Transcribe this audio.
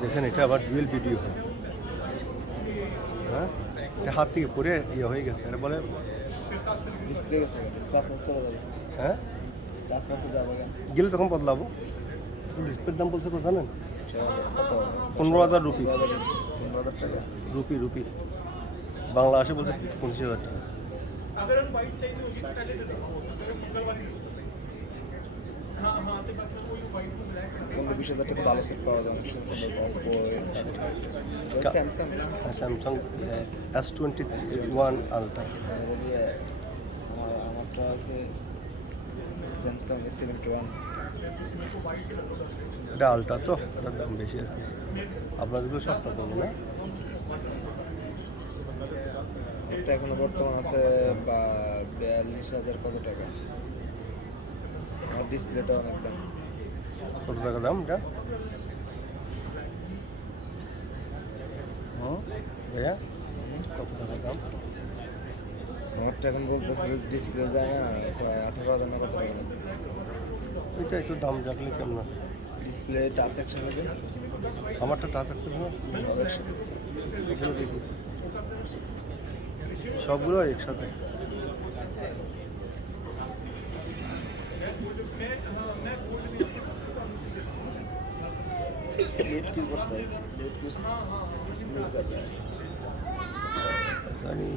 দেখেন এটা আবার ডুয়েল ভিডিও হয়। হ্যাঁ, এটা হাত থেকে পড়ে ইয়ে হয়ে গেছে, এটা বলে ডিসপ্লে গেছে, ডিসপ্লে চলে যাবে। হ্যাঁ, রাস্তাতে যাবে কেন? গেলে তখন বদলাবো। ডিসপ্লের দাম বলছে তো জানেন, কত? 15,000 রুপি। 15,000 টাকা। রুপি বাংলা আসে বলছে 25,000 টাকা। পনেরো 20,000 টাকা ভালো সেট পাওয়া যায়, অনেক সুন্দর সুন্দর Oppo, Samsung. Samsung S21 ultra. আমারটা আছে স্যামসাং S71। এটা আলট্রা তো, এটার দাম বেশি আর কি। আপনাদেরগুলো সস্তা পড়বে না? এটা এখনো বর্তমান আছে 42,000 কত টাকা। আর ডিসপ্লেটা অনেক দাম। কত টাকা দাম এটা? ভাইয়া কত টাকা দাম? আমারটা এখন বলতেছে ডিসপ্লে যায় না, প্রায় 18,000 না কত টাকা। এটা একটু দাম জানলে কেমন? ডিসপ্লে টাচ অ্যাকশন আছে, আমারটা টাচ আছে না? সব একসাথে। সেগুলো দেখি, সবগুলো একসাথে। लेट क्यों करता है? लेट कुछ इसलिए कर रहा है। জানি